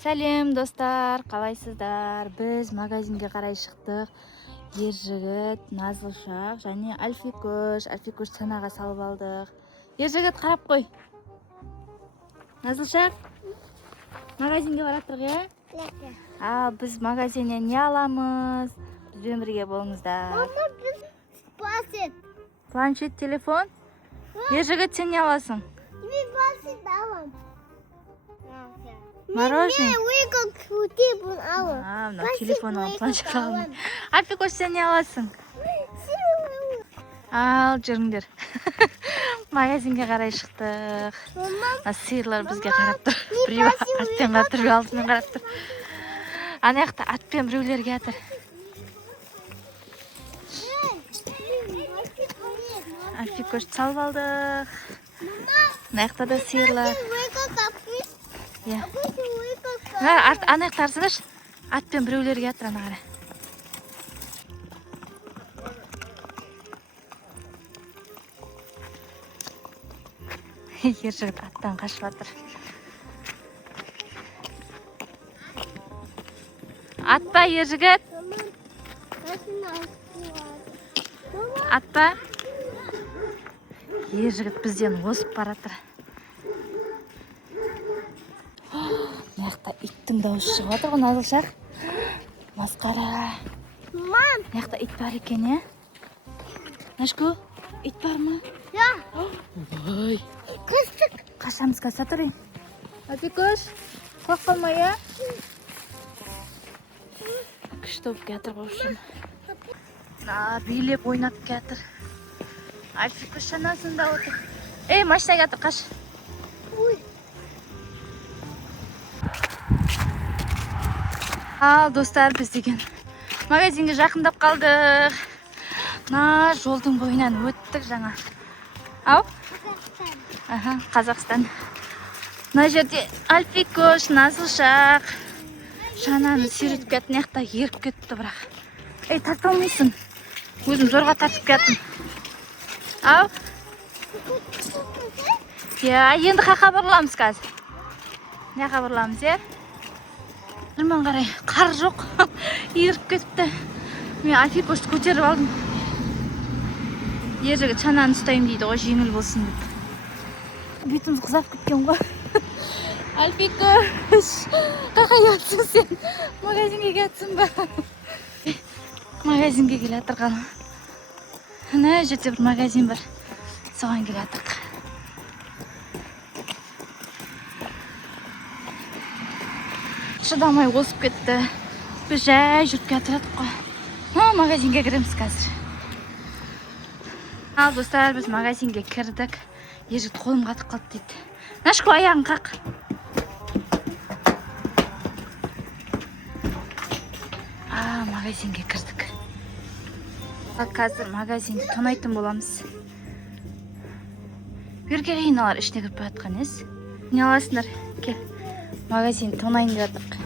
Сәлем достар, қалайсыздар? Біз магазинге қарай шықтық. Ержігіт, Назылшақ және Альфикөш санаға салып алдық. Ержігіт, қарап қой. Назылшақ, магазинге бараттық, е? Ал біз магазиннен не аламыз? Бізбен бірге болыңыздар. Мама, біз планшет. Планшет, телефон? Ержігіт, сен не аласың? Мен планшет алам. Мороженое? Мен ойынға телефон алам. Мына телефон алам, планшет алам. Альфикөш, сен не аласың? Ал, жүріңдер. Магазинге қарай шықтық. Сиырлар бізге қарап тұр. Біреу атпен қарап тұр, алтымен қарап тұр. Ана жақта атпен біреулер келатыр. Альфикөшті салып алдық. Ана жақта да сиырлар. Ана жақта арсыныш. Атпен біреулер келатыр, ана қара. Ержігіт аттан қашып жатыр. Атпа, Ержігіт. Атпа. Ержігіт бізден озып баратыр. Маяқта иттің дауысы шығып жатыр ғой, Назылшақ. Масқара. Маяқта ит бар екен, е? Нашку, ит бар ма? Ja. Ой. Қыстық. Қашамыз қаса тұрайын. Альфикөш, қоқ қалмай, е? Күшті болып кетір қошым. Билеп ойнап кетір. Альфикөш шанасында отыр. Ей, машина кетір, қаш. Ал, достар, біз деген магазинге жақындап қалдық. Жолдың бойынан өттік жаңа. Ау? Қазақстан. Мына жерде Альфикөш, Назылшақ. Шананы сүйретіп кеттін, яқта еріп кетті бірақ. Ей, тарта алмайсың. Өзім зорға тартып кеттім. Ау? Енді қақа бұрыламыз қазір. Не қабырламыз, е? Жүрмен қарай, қар жоқ. Еріп кетті. Мен Альфикөшті көтеріп алдым. Ержігіт шананы ұстайым дейді ғой, жеңіл болсын деп. Бетіміз қызап кеткен ғой. Альфикөш, қақай өтсің сен? Магазинге кетсің ба? Магазинге келе атыр қалым. Ана жерде бір магазин бар. Соған келе атырық. Шыдамай озып кетті. Біз жай жүріп кетіредік қой. Магазинге кіреміз қазір. Ал, достар, біз магазинге кірдік. Ержігіт қолым қатып қалды дейді. Нашку, аяғын қақ. Магазинге кірдік. Қазір магазинді тонайтын боламыз. Берге қиыналар ішіне кіріп жатқан ес. Не аласыңдар? Кел. Магазинді тонайын деп жатық.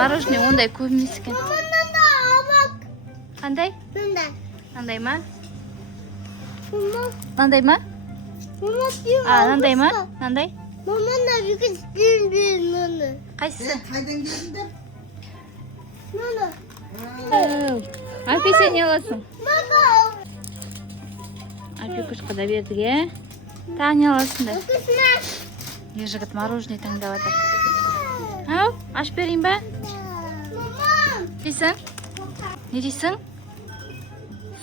Мороженое ондай көп емес екен. Қандай? Нандай ма? Нандай ма? Нандай ма? Нандай? Мамана бүкіл берін мұны. Қайсысы? Қайдан келдіңдер? Мұны. Альфи, сен не аласың? Мама. Альфикөшқа да бердік, е? Тағы не аласыңдар? Өкісіне. Ержігіт мороженое таңдап жатыр. Ау, аш берейін ба? Мама. Дейсің? Не дейсің?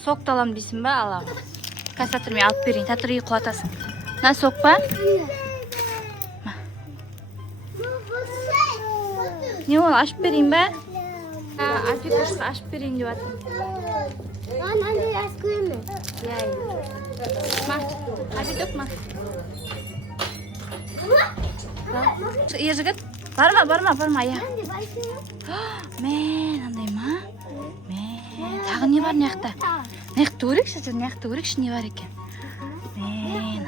Сокты алам дейсің ба? Алам. Қазір тұрмай алып берейін, татыры құлатасың. На сок па? Не ол, ашып берейін ба? Альфикөшті ашып берейін деп жатыр. Андай ас көйме. Ма, Альфи ма? Ержігіт, барма, аяқ. Мен, андай ма? Мен, тағы не бар не яқта? Не яқты өрекші, не яқты өрекші не бар екен? Мен,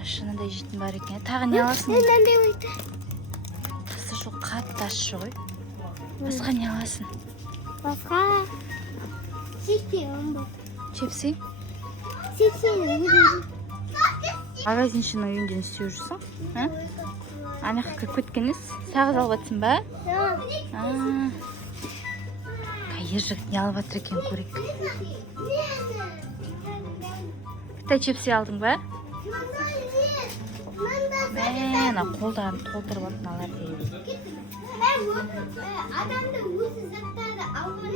ашынандай жейтін бар екен. Тағы не аласың? Тасы жоқ, қатты аш жоқ. Басқа не аласың? Басқа чипси. Чипси? Чипси. Магазиншінің үйінде не істеп жүрсің? Ана жаққа кіріп кеткеніз, сағыз алып жатсың ба? Ержігіт не алып жатыр екен, көрейік. Қытай чипсы алдың ба? Ана қолдарын толтырып алып алар деймін. Адамды өзі заттарды алған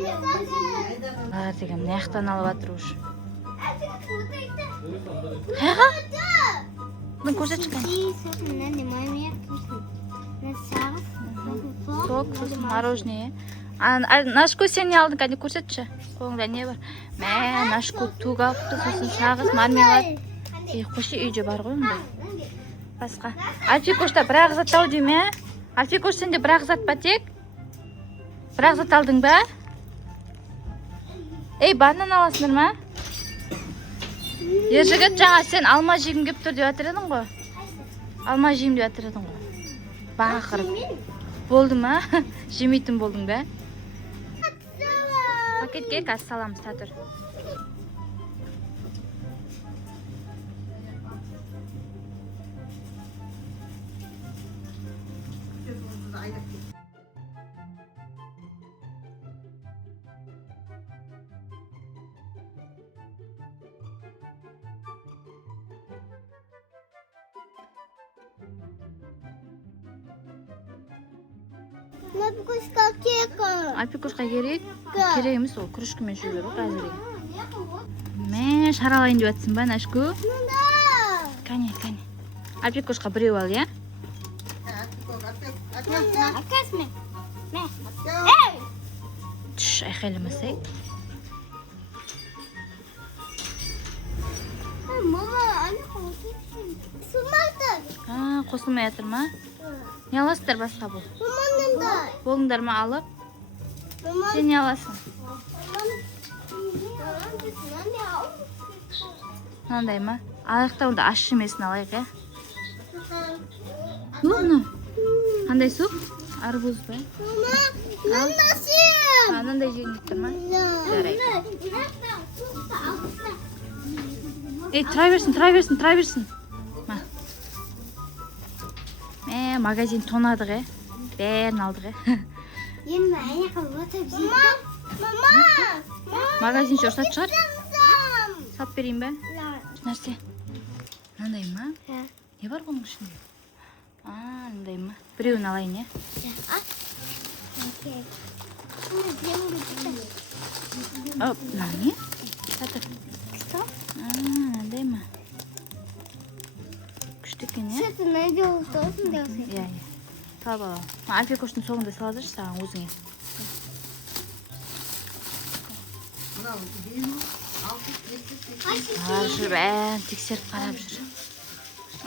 Алар деген мына жақтан алып жатыр уж. Бұны көрсетші кәне. Сосын мынандай маймия кірсін. Сағыз, Сок, сосын мороженое. Нашку сен не алдың, кәне көрсетші. Қолыңда не бар? Мә, Нашку туг алыпты, сосын сағыз, мармелад. Қошы үйде бар ғой ондай. Басқа. Альфикошта бір-ақ зат ау дейме? Альфикош сенде бір-ақ зат ба тек? Бір-ақ зат алдың ба? Ей, банан аласыңдар ма? Ержігіт, жаңа сен алма жегім кеп тұр деп жатыр едің ғой. Алма жейм деп жатыр едің ғой. Бақырып. Болды ма? Жемейтін болдың ба? Пакетке қазір саламыз, татыр. Напикошқа кека. Альфикошқа керек? Керек емес ол, күрішкімен жүрер ғой қазір. Мә, шаралайын деп жатсың ба, Нашку? Кәне. Альфикошқа біреу ал, я? Акасме. Түш, айқайламасай. Мама, ана қосылсын. Сумақтыр. Қосылмай жатыр ма? Не аласыздар басқа бұл? Маманың да. Болыңдар ма алып? Сен не аласың? Мынандай ма? Аяқта онда аш жемесін алайық, е? Мұны? Қандай суп? Арбуз ба? Мама, насым. Мынандай жегін кеттір ма? Жарайды. Ей, тұра берсін. Магазин тонадық, е? Бәрін алдық, е? Енді аяққа өтіп жейді. Мама! Магазин шорсат шығар? Сап берейін бе? Нәрсе? Мынандай ма? Не бар бұның ішінде? Мынандай ма? Біреуін алайын, е? Оп, мынау не? Татыр. Мынандай ма? Күшті екен, е? Сәті найде олтасын деусың. Иә. Салып алам. Альфикоштың соңында саладыршы саған өзіңе. Жүр, бәрін тексеріп қарап жүр.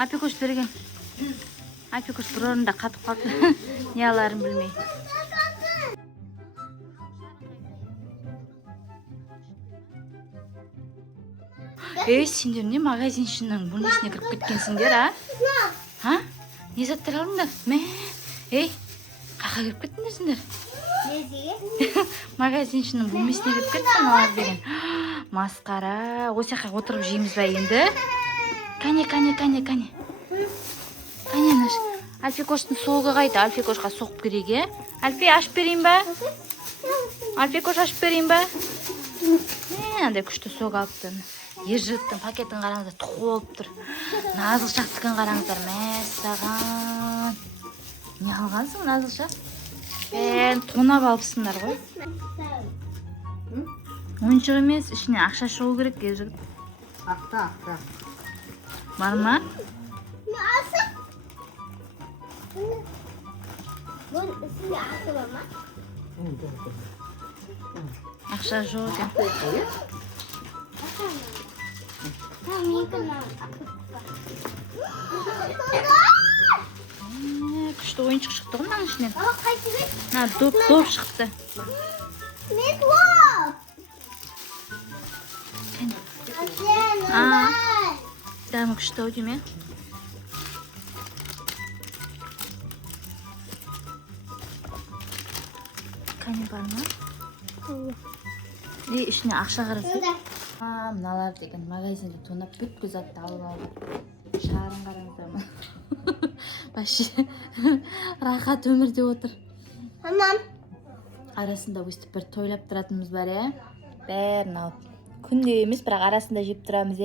Альфикош берген. Альфикош бір орында қатып қалды. Не аларын білмей. Ей, сендер не магазиншінің бөлмесіне кіріп кеткенсіңдер, а? Не заттар алдыңдар? Мә, ей, қақа кіріп кеттіңдер сендер? Магазиншінің бөлмесіне кіріп кетсің алар деген. Масқара, осы жаққа отырып жейміз ба енді? Кәне. Кәне, Наш. Альфикоштың соғы қайда? Альфикошқа соғып керек, е? Альфи, ашып берейін ба? Альфикош ашып берейін ба? Андай күшті соғы алыпты. Ержігіттің пакетін қараңыздар, тұқы болып тұр. Назылшақтықын қараңыздар, мәссаған. Не алғансың, Назылшақ? Тонап алыпсыңдар ғой. Ойыншық емес, ішіне ақша шығу керек, Ержігіт. Ақта. Бар ма? Ақша жоқ екен. Күшті ойыншық шықты ғой мынаның ішінен. Доп шықты. Дәмі күшті ау дейме? Кәне бар ма? Ішіне ақша қарасы. Мыналар деген магазинді тонап бүткіл затты алып алды. Шарын қараңыздар ма? Вообще рахат өмірде отыр. Tamam. Арасында өстіп бір тойлап тұратынымыз бар, күнде емес, бірақ арасында жеп тұрамыз,